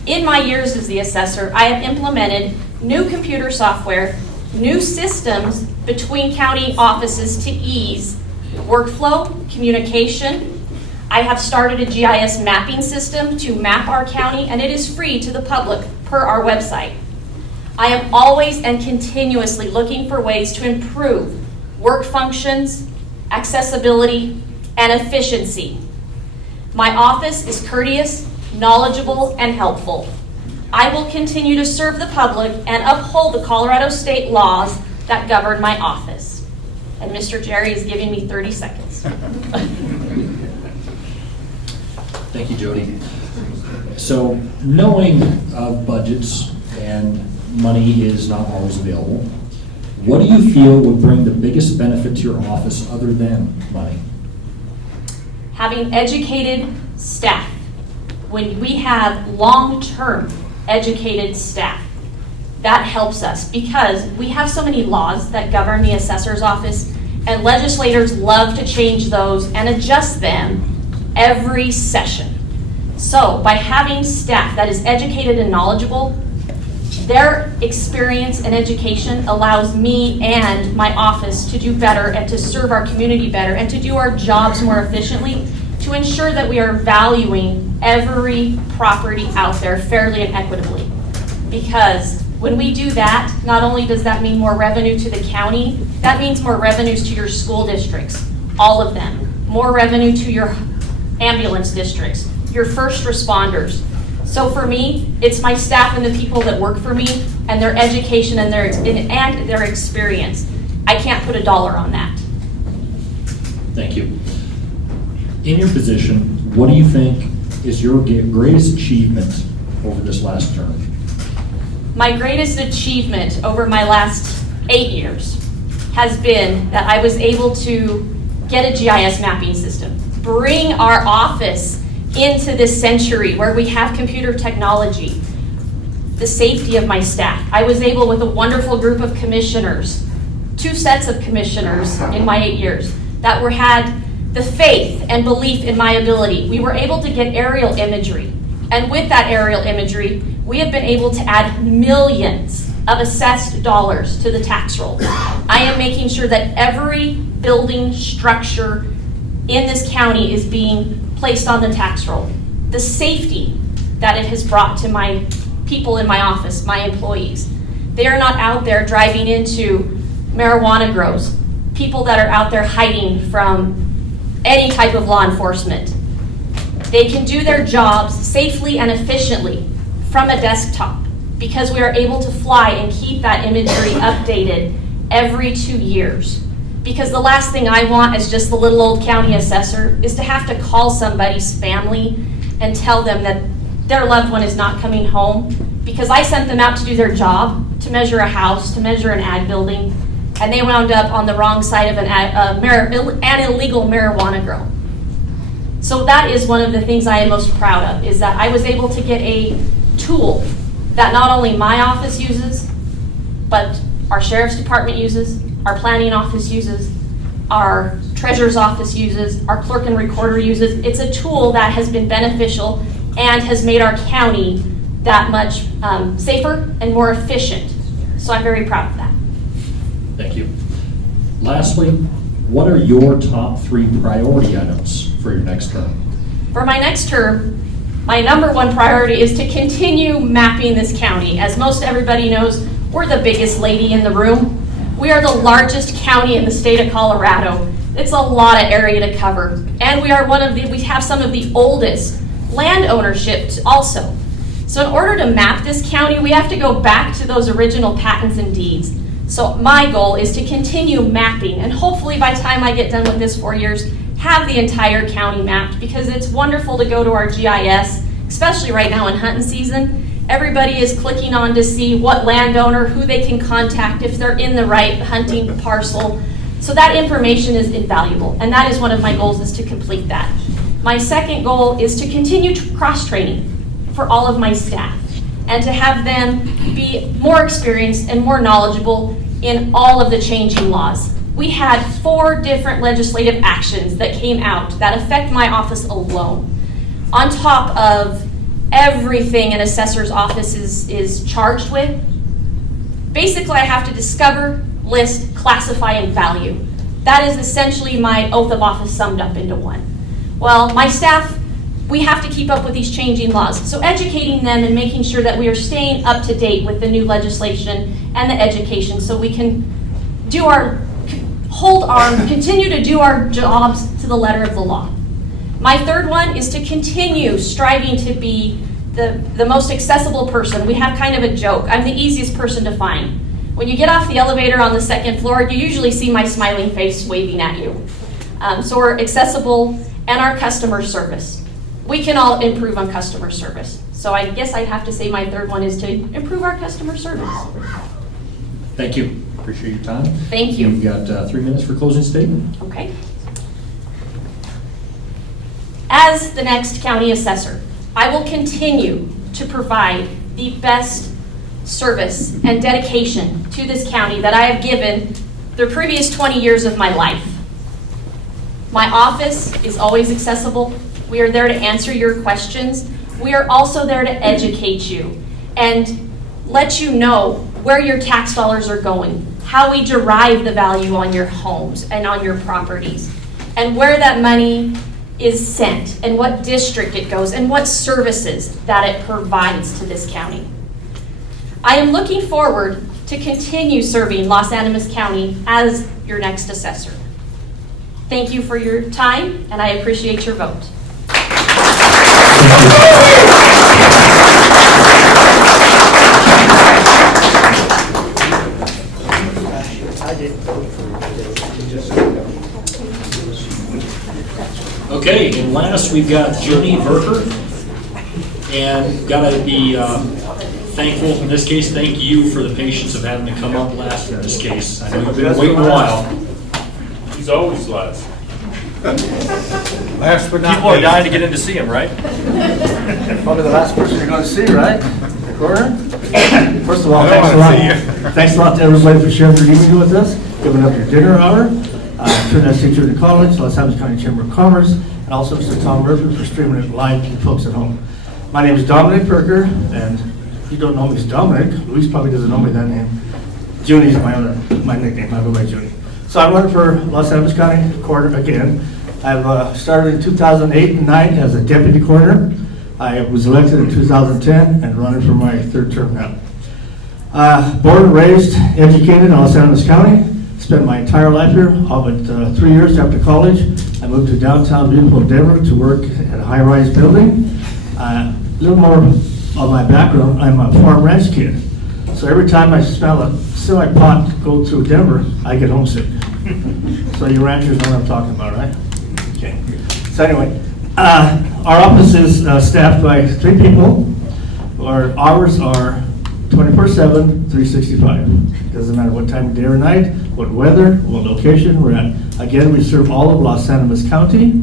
In my years as the assessor, I have implemented new computer software, new systems between county offices to ease workflow, communication. I have started a GIS mapping system to map our county, and it is free to the public per our website. I am always and continuously looking for ways to improve work functions, accessibility, and efficiency. My office is courteous, knowledgeable, and helpful. I will continue to serve the public and uphold the Colorado state laws that govern my office. And Mr. Jerry is giving me 30 seconds. Thank you, Jody. So, knowing of budgets and money is not always available, what do you feel would bring the biggest benefit to your office other than money? Having educated staff. When we have long-term educated staff, that helps us because we have so many laws that govern the assessor's office, and legislators love to change those and adjust them every session. So by having staff that is educated and knowledgeable, their experience and education allows me and my office to do better and to serve our community better and to do our jobs more efficiently, to ensure that we are valuing every property out there fairly and equitably. Because when we do that, not only does that mean more revenue to the county, that means more revenues to your school districts, all of them. More revenue to your ambulance districts, your first responders. So for me, it's my staff and the people that work for me and their education and their experience. I can't put a dollar on that. Thank you. In your position, what do you think is your greatest achievement over this last term? My greatest achievement over my last 8 years has been that I was able to get a GIS mapping system, bring our office into this century where we have computer technology, the safety of my staff. I was able, with a wonderful group of commissioners, 2 sets of commissioners in my 8 years, that had the faith and belief in my ability. We were able to get aerial imagery. And with that aerial imagery, we have been able to add millions of assessed dollars to the tax roll. I am making sure that every building structure in this county is being placed on the tax roll. The safety that it has brought to my people in my office, my employees. They are not out there driving into marijuana grows, people that are out there hiding from any type of law enforcement. They can do their jobs safely and efficiently from a desktop because we are able to fly and keep that imagery updated every 2 years. Because the last thing I want as just the little old county assessor is to have to call somebody's family and tell them that their loved one is not coming home because I sent them out to do their job, to measure a house, to measure an ag building, and they wound up on the wrong side of an illegal marijuana grow. So that is one of the things I am most proud of, is that I was able to get a tool that not only my office uses, but our sheriff's department uses, our planning office uses, our treasurer's office uses, our clerk and recorder uses. It's a tool that has been beneficial and has made our county that much safer and more efficient. So I'm very proud of that. Thank you. Lastly, what are your top 3 priority items for your next term? For my next term, my number 1 priority is to continue mapping this county. As most everybody knows, we're the biggest lady in the room. We are the largest county in the state of Colorado. It's a lot of area to cover. And we have some of the oldest land ownership also. So in order to map this county, we have to go back to those original patents and deeds. So my goal is to continue mapping, and hopefully by the time I get done with this 4 years, have the entire county mapped, because it's wonderful to go to our GIS, especially right now in hunting season. Everybody is clicking on to see what landowner, who they can contact if they're in the right hunting parcel. So that information is invaluable, and that is one of my goals, is to complete that. My second goal is to continue cross-training for all of my staff and to have them be more experienced and more knowledgeable in all of the changing laws. We had 4 different legislative actions that came out that affect my office alone, on top of everything an assessor's office is charged with. Basically, I have to discover, list, classify, and value. That is essentially my oath of office summed up into one. Well, my staff, we have to keep up with these changing laws. So educating them and making sure that we are staying up to date with the new legislation and the education, so we can do our continue to do our jobs to the letter of the law. My third one is to continue striving to be the most accessible person. We have kind of a joke. I'm the easiest person to find. When you get off the elevator on the second floor, you usually see my smiling face waving at you. So we're accessible, and our customer service. We can all improve on customer service. So I guess I'd have to say my third one is to improve our customer service. Thank you. Appreciate your time. Thank you. You've got 3 minutes for closing statement. Okay. As the next county assessor, I will continue to provide the best service and dedication to this county that I have given the previous 20 years of my life. My office is always accessible. We are there to answer your questions. We are also there to educate you and let you know where your tax dollars are going, how we derive the value on your homes and on your properties, and where that money is sent, and what district it goes, and what services that it provides to this county. I am looking forward to continue serving Los Animas County as your next assessor. Thank you for your time, and I appreciate your vote. Okay, and last we've got Jody Berker. And gotta be thankful in this case, thank you for the patience of having to come up last in this case. I know you've been waiting a while. He's always last. Last but not People are least. dying to get in to see him, right? Probably the last person you're going to see, right? Recorder? First of all, I don't thanks a wanna lot. see you. Thanks a lot to everybody for sharing your evening with us, giving up your dinner hour. Trinidad State Junior College, Los Angeles County Chamber of Commerce, and also Mr. Tom Murphy for streaming it live to the folks at home. My name is Dominic Berker, and if you don't know me as Dominic, Luis probably doesn't know me that name. Junie is my nickname. I go by Junie. So I'm running for Los Angeles County Coroner again. I've started in 2008 and 9 as a deputy coroner. I was elected in 2010 and running for my third term now. Born, raised, educated in Los Angeles County. Spent my entire life here, all but 3 years after college. I moved to downtown beautiful Denver to work at a high-rise building. A little more of my background, I'm a farm ranch kid. So every time I smell a semi-pot go through Denver, I get homesick. So you ranchers know what I'm talking about, right? Okay. So anyway, our office is staffed by 3 people. Our hours are 24/7, 365. Doesn't matter what time of day or night, what weather, what location we're at. Again, we serve all of Los Animas County.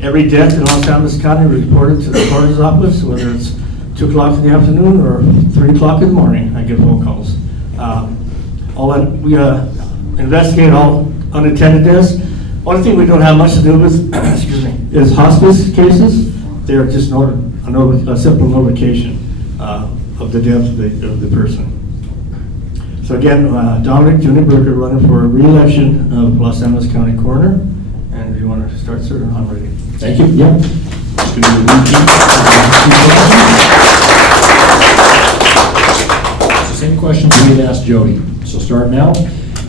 Every death in Los Animas County is reported to the coroner's office, whether it's 2 o'clock in the afternoon or 3 o'clock in the morning. I get phone calls. We investigate all unattended deaths. One thing we don't have much to do with, excuse me, is hospice cases. They are just a simple notification of the death of the person. So again, Dominic Jody Berker running for re-election of Los Angeles County Coroner. And if you want to start, sir, I'm ready. Thank you. Yep. Just gonna do a repeat. It's the same question we had asked Jody. So start now.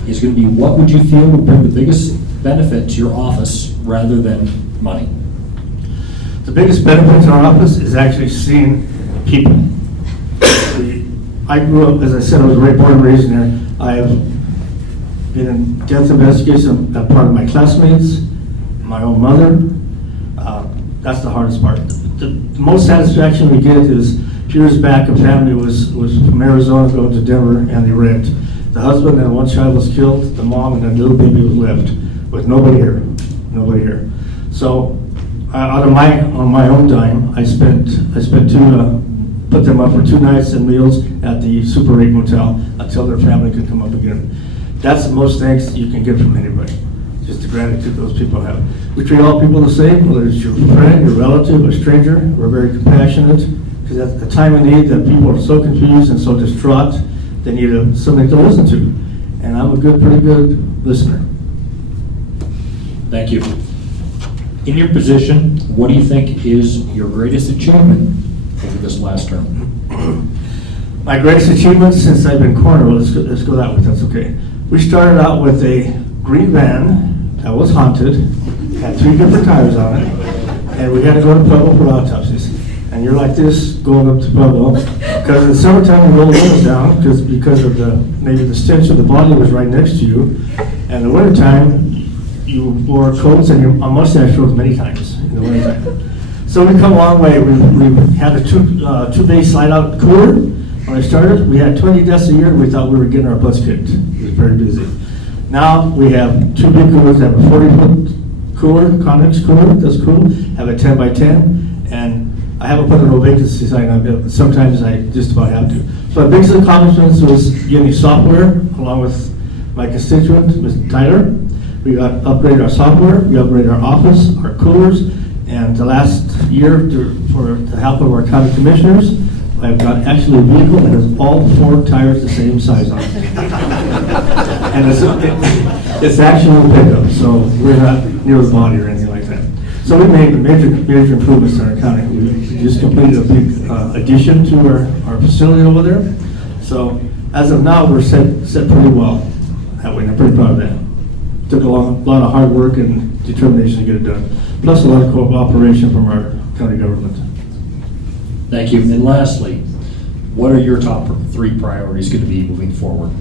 Is going to be, what would you feel would bring the biggest benefit to your office rather than money? The biggest benefit to our office is actually seeing people. I grew up, as I said, I was born and raised there. I have been in death investigation, a part of my classmates, my own mother. That's the hardest part. The most satisfaction we get is, a few years back, a family was from Arizona going to Denver, and they wrecked. The husband and 1 child was killed, the mom and a little baby was left, with nobody here. So, on my own dime, I spent put them up for 2 nights and meals at the Super 8 Motel until their family could come up again. That's the most thanks you can get from anybody. Just the gratitude those people have. We treat all people the same, whether it's your friend, your relative, a stranger. We're very compassionate, because at the time of need, that people are so confused and so distraught, they need something to listen to. And I'm a pretty good listener. Thank you. In your position, what do you think is your greatest achievement over this last term? My greatest achievement since I've been coroner, well, let's go that way, that's okay. We started out with a green van that was haunted, had 3 different tires on it, and we had to go to Pueblo for autopsies. And you're like this going up to Pueblo, because in the summertime we roll the windows down, because of maybe the stench of the body was right next to you. And in the wintertime, you wore coats and your mustache rose many times in the wintertime. So we come a long way. We had a two-bay slide-out cooler. When I started, we had 20 deaths a year, and we thought we were getting our butts kicked. It was very busy. Now we have 2 big coolers that have a 40-foot cooler, convex cooler, that's cool, have a 10 by 10, and I haven't put a no vacancy sign on it, but sometimes I just about have to. So my biggest accomplishments was getting software, along with my constituent, Mr. Tyler. We got upgraded our software, we upgraded our office, our coolers, and the last year, for the help of our county commissioners, I've got actually a vehicle that has all 4 tires the same size on it. And it's actually a pickup, so we're not near the body or anything like that. So we made major improvements in our county. We just completed a big addition to our facility over there. So as of now, we're set pretty well that way, and I'm pretty proud of that. Took a lot of hard work and determination to get it done, plus a lot of cooperation from our county government. Thank you. And lastly, what are your top 3 priorities going to be moving forward?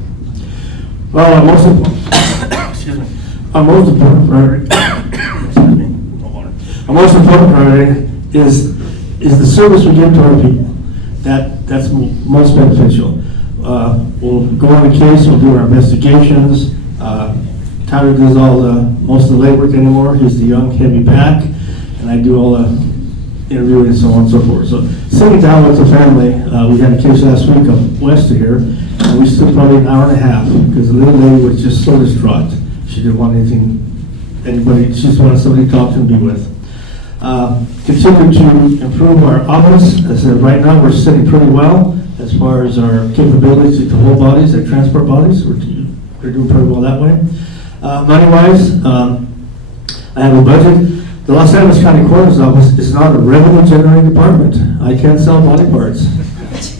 Well, our most important priority, our most important priority is the service we give to our people. That's most beneficial. We'll go on the case, we'll do our investigations. Tyler does most of the legwork anymore. He's the young, heavy back, and I do all the interviewing and so on and so forth. So sitting down with the family, we had a case last week up west of here, and we stood probably an hour and a half because the little lady was just so distraught. She didn't want anybody, she just wanted somebody to talk to and be with. Continue to improve our office. As I said, right now we're sitting pretty well as far as our capabilities to hold bodies, our transport bodies. We're doing pretty well that way. Money-wise, I have a budget. The Los Angeles County Coroner's Office is not a revenue-generating department. I can't sell body parts.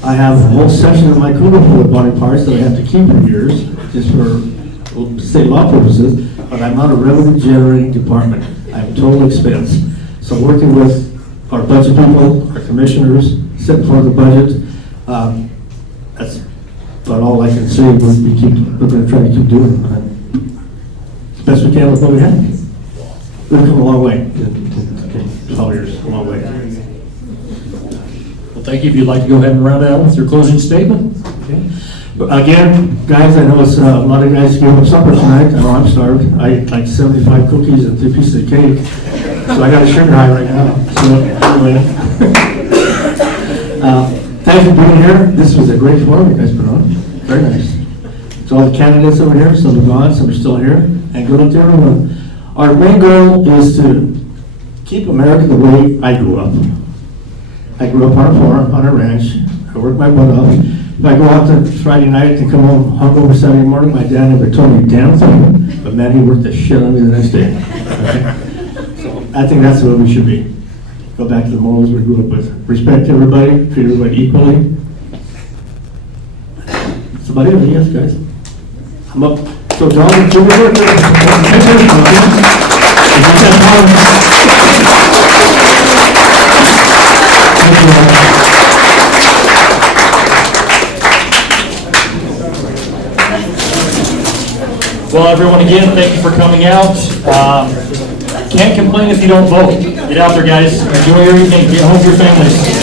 I have a whole section of my cooler full of body parts that I have to keep for years, just for state law purposes, but I'm not a revenue-generating department. I have total expense. So working with our budget people, our commissioners, setting for the budget, that's about all I can say. We're going to try to keep doing as best we can with what we have. We've come a long way in 12 years, a long way. Well, thank you. If you'd like to go ahead and round out with your closing statement. Okay. But again, guys, I know it's a lot of guys gave up supper tonight. I know I'm starved. I ate like 75 cookies and 3 pieces of cake. So I got a sugar high right now. So anyway, thanks for being here. This was a great forum you guys put on. Very nice. To all the candidates over here, some are gone, some are still here, and good luck to everyone. Our main goal is to keep America the way I grew up. I grew up on a farm, on a ranch. I worked my butt off. If I go out to Friday night and come home hungover Saturday morning, my dad never told me a damn thing. But man, he worked the shit on me the next day. Okay? So I think that's where we should be. Go back to the morals we grew up with. Respect everybody, treat everybody equally. That's about it, yes, guys. I'm up. So John, Jody Berker. Well, everyone, again, thank you for coming out. Can't complain if you don't vote. Get out there, guys. Enjoy your evening. Get home to your families.